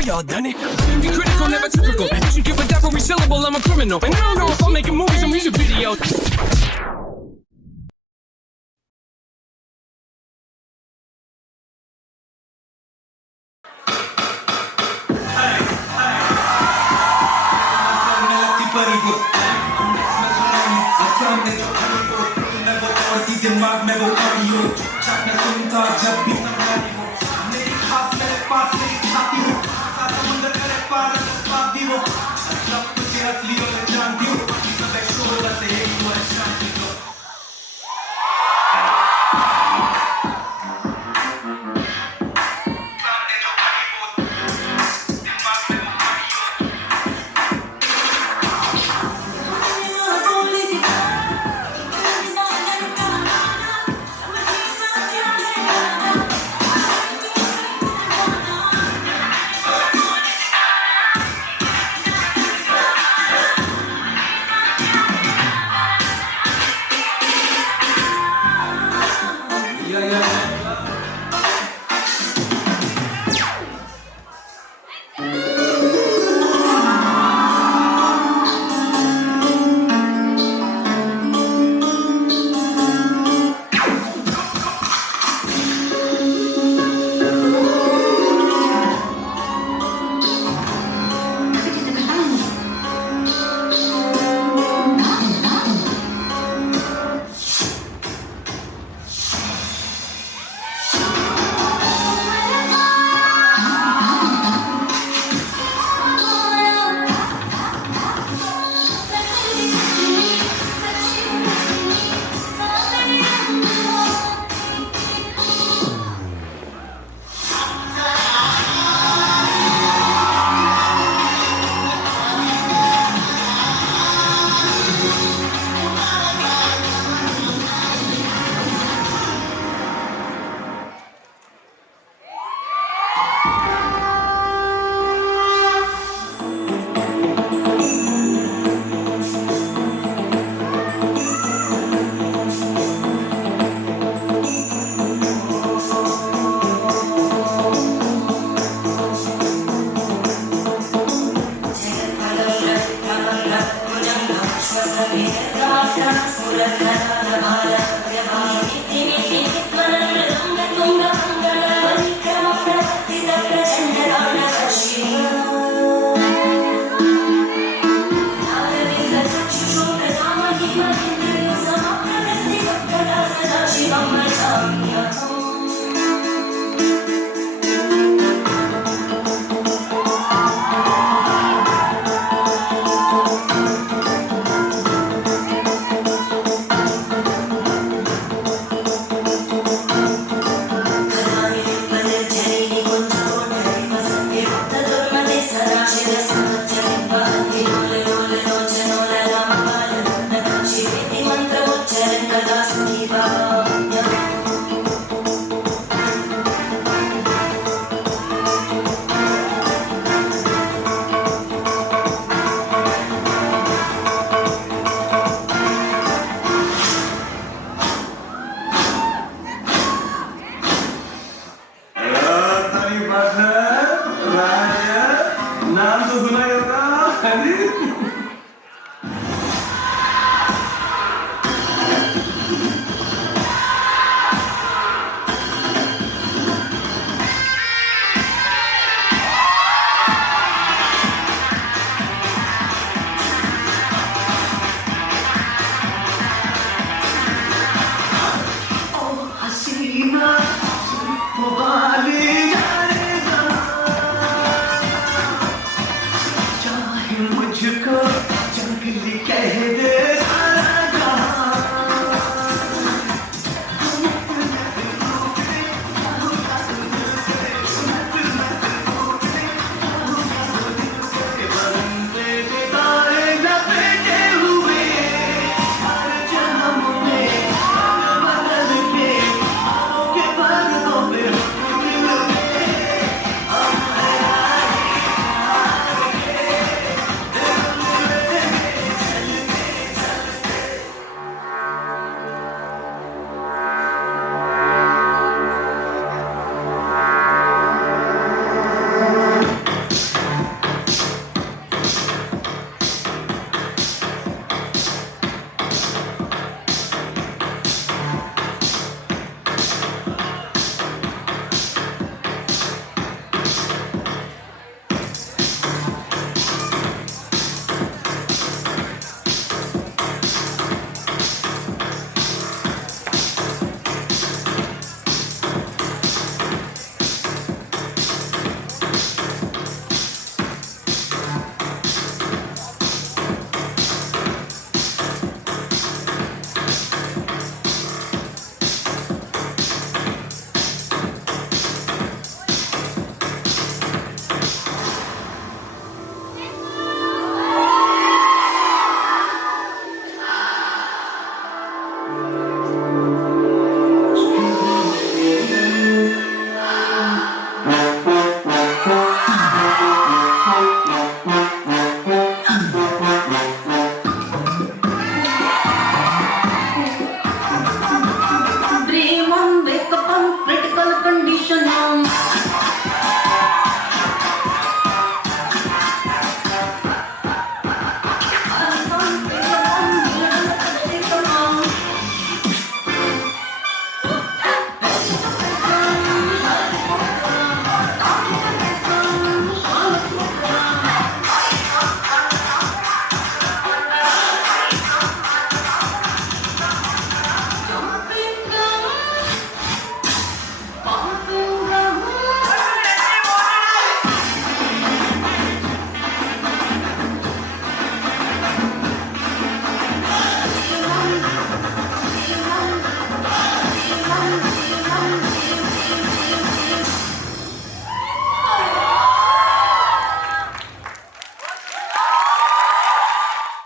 Now y'all done it. I can be critical, never typical. You should give a dap every syllable, I'm a criminal. And I don't know if I'm making movies or music videos. दिमाग में वो कमी हो छक न सुनता जब भी संभाली हो मेरी खास मेरे पास मेरी छाती हो साथ समुंदर करे पार साथी हो सब कुछ असली और जानती हो बाकी सब शोर बस यही हुआ शांति हो सामने जो खड़ी हो दिमाग में वो कमी हो मुझको Go,